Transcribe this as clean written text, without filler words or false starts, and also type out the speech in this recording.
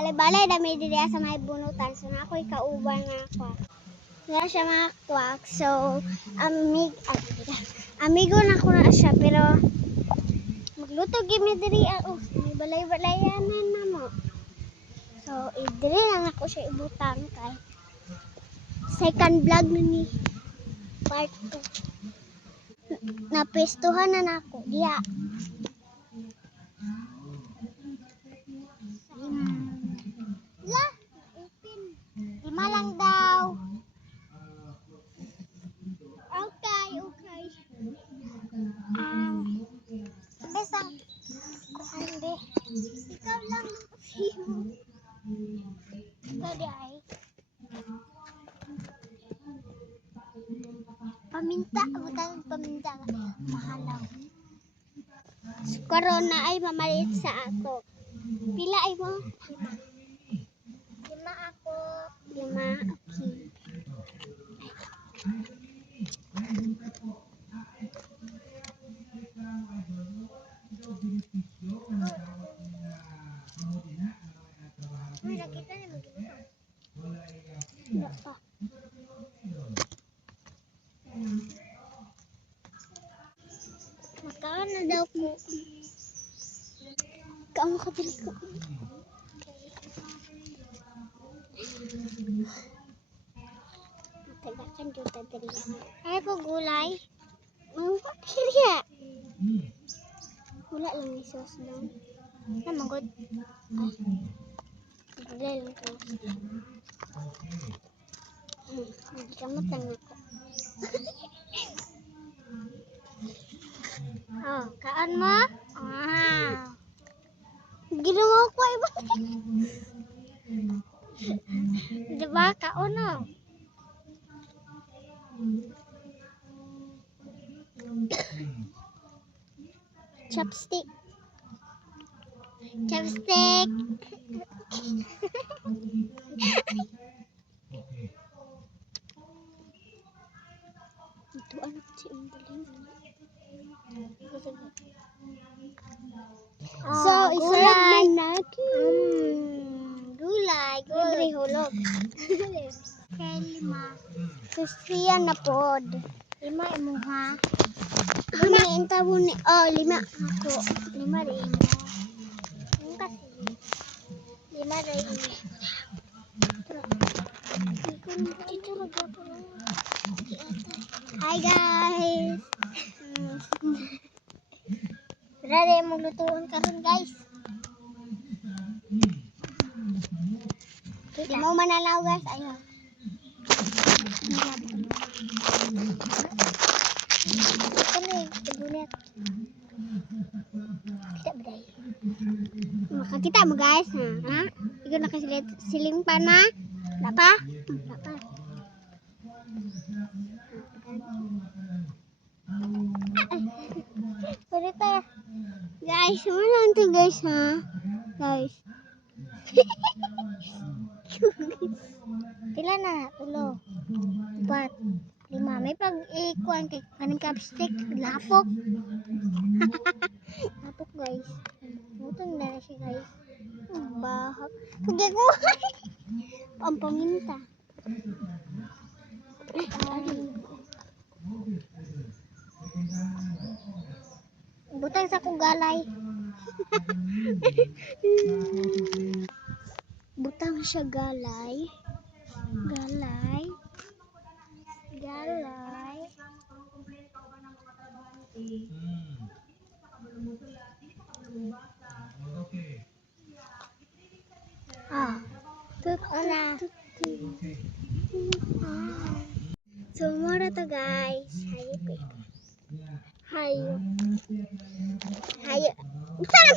balay-balay dami diri sa may bunutan. So na ako'y kauban nga ako. Wala siya mga kwak. So amigo na ko na siya pero magluto gimi diri may balay-balayanan na mo. So diri lang ako siya ibutang kay second vlog na ni part 2. Napestuhan na nako diya. Lima lang daw. Okay. Besang kuhande. Ikaw lang tadi ay. Paminta, butang paminta. Mahalaw. Corona ay mamalit sa ako. Pila ay mo? 5 ako. 5, okay. Nakita na mag-ito. Wala pa. Makaan na daw ko. Kamu kabili ko. Tagakan juta dari. Ay po gulay. Mangkakirya. Wala lang may sauce daw. Namagod. Gulay lang ito. Hindi kamot lang ako. Oh, kaan mo? Ginawa ko ay ba? Diba? Kaon o. Chopstick. Itu anak si Umbeling. So, gulay. Gulay. Libre hulog. Kaya 5. Sustriyan na pod. 5 mo ha. Kami intabo ni 5 ako. 5 rin mo. Yung kasi 5 rin mo. Hi guys. Ready mong lutuon karon guys. Di mo manalaw guys, ayo. Makakita mo guys, ha? Ikaw nakasiling pa na? Napa? Pwede tayo. Guys, wala ito guys, ha? Guys. Pila na? 3, 4, 5. May pag-ikuan kay kaning chopstick. Lapok. Lapok guys. Butong na siya guys. Bahak. Sige ko. Ang paminta. Butang sa kong galay. Butang siya galay. Galay. So, mura to guys. Hayo. Sana